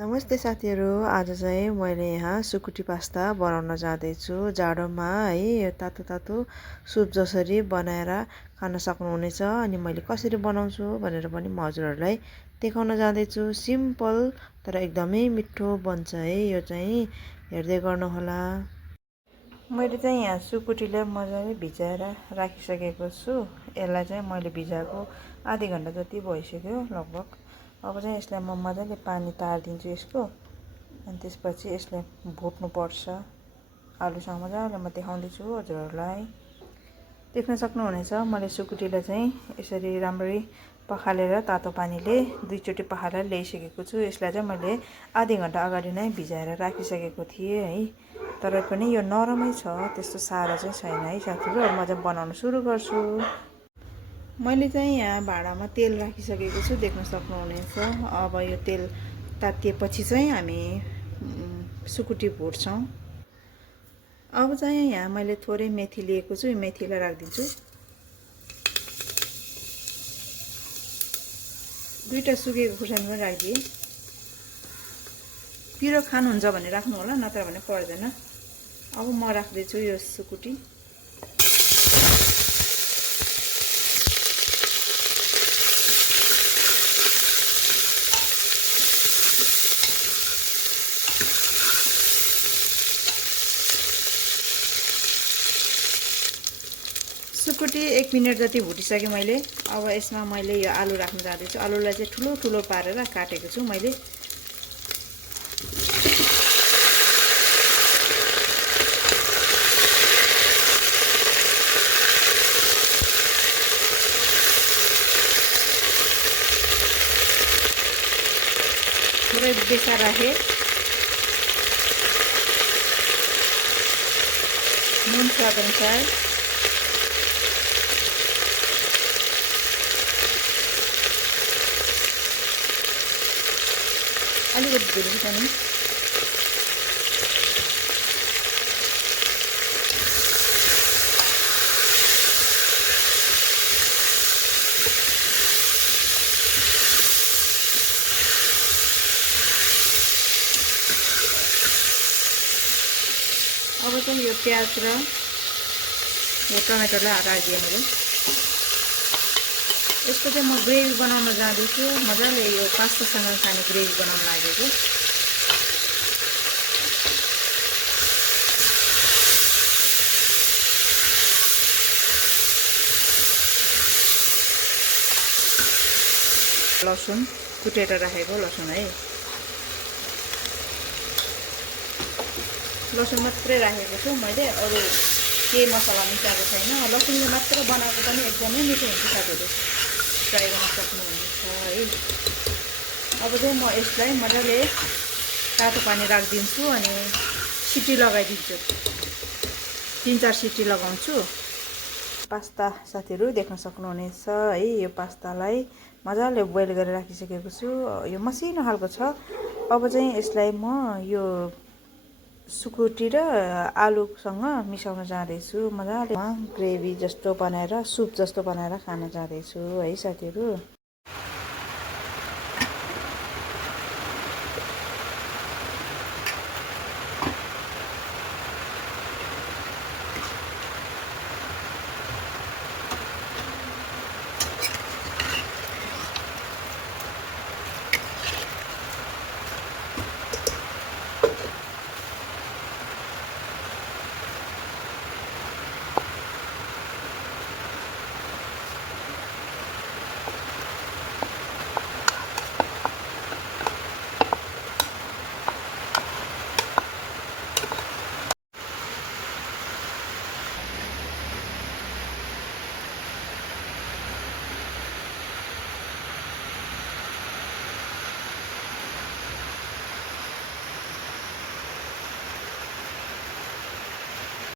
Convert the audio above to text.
नमस्ते साथीहरू। आज चाहिँ मैले यहाँ सुकुटी पास्ता बनाउन जाँदैछु। जाडोमा है यो तातो तातो सुप जसरी बनाएर खान सक्नुहुनेछ। अनि मैले कसरी बनाउँछु भनेर पनि म हजुरहरूलाई देखाउन जाँदैछु। सिम्पल तर एकदमै मिठो बन्छ है। यो चाहिँ हेर्दै गर्नुहोला। मैले चाहिँ यहाँ सुकुटीलाई मजाले भिजाएर राखिसकेको छु। यसलाई चाहिँ मैले भिजाएको आधी घन्टा जति भइसक्यो लगभग। अब चाहिँ यसलाई म मजाले पानी तारिदिन्छु यसको। अनि त्यसपछि यसलाई भुट्नुपर्छ। आलुसँग मजाले म देखाउँदैछु हजुरहरूलाई। देख्न सक्नुहुनेछ मैले सुकुटीलाई चाहिँ यसरी राम्ररी पखालेर तातो पानीले दुईचोटि पखालेर ल्याइसकेको छु। यसलाई चाहिँ मैले आधी घन्टा अगाडि नै भिजाएर राखिसकेको थिएँ है। तर पनि यो नरमै छ, त्यस्तो साह्रो चाहिँ छैन है साथीहरू। अब म चाहिँ बनाउन सुरु गर्छु। मैले चाहिँ यहाँ भाँडामा तेल राखिसकेको छु, देख्न सक्नुहुनेछ। अब यो तेल तातिएपछि चाहिँ हामी सुकुटी भुट्छौँ। अब चाहिँ यहाँ मैले थोरै मेथी लिएको छु, यो मेथीलाई राखिदिन्छु। दुईवटा सुकेको खुर्सानी पनि राखिदिएँ। पिरो खानुहुन्छ भने राख्नु होला, नत्र भने पर्दैन। अब म राख्दैछु यो सुकुटी। सुकुटी 1 मिनट जति भुटिसकेँ मैले। अब यसमा मैले यो आलु राख्न जाँदैछु। आलुलाई चाहिँ ठुलो ठुलो पारेर काटेको छु मैले। थोरै बेसा राखेँ। नुन स्वाद अनुसार। अलिकति धुलो पनि। अब चाहिँ यो प्याज र यो टमाटरलाई राखिदिएँ मैले। यसको चाहिँ म ग्रेभी बनाउन जाँदैछु। मजाले यो पास्तासँग खाने ग्रेभी बनाउन लागेको। लसुन कुटेर राखेको लसुन है। लसुन मात्रै राखेको छु मैले, अरू केही मसला मिसाएको छैन। लसुनले मात्र बनाएको पनि एकदमै मिठो हुन्छ साथीहरू, ट्राई गर्न सक्नुहुनेछ है। अब चाहिँ म यसलाई मजाले तातो पानी राखिदिन्छु अनि सिटी लगाइदिन्छु। 3-4 सिटी लगाउँछु। पास्ता साथीहरू देख्न सक्नुहुनेछ है। यो पास्तालाई मजाले बोइल गरेर राखिसकेको छु। यो मसिनो खालको छ। अब चाहिँ यसलाई म यो सुकुटी र आलुसँग मिसाउन जाँदैछु। मजाले ग्रेभी जस्तो बनाएर, सुप जस्तो बनाएर खान जाँदैछु है साथीहरू।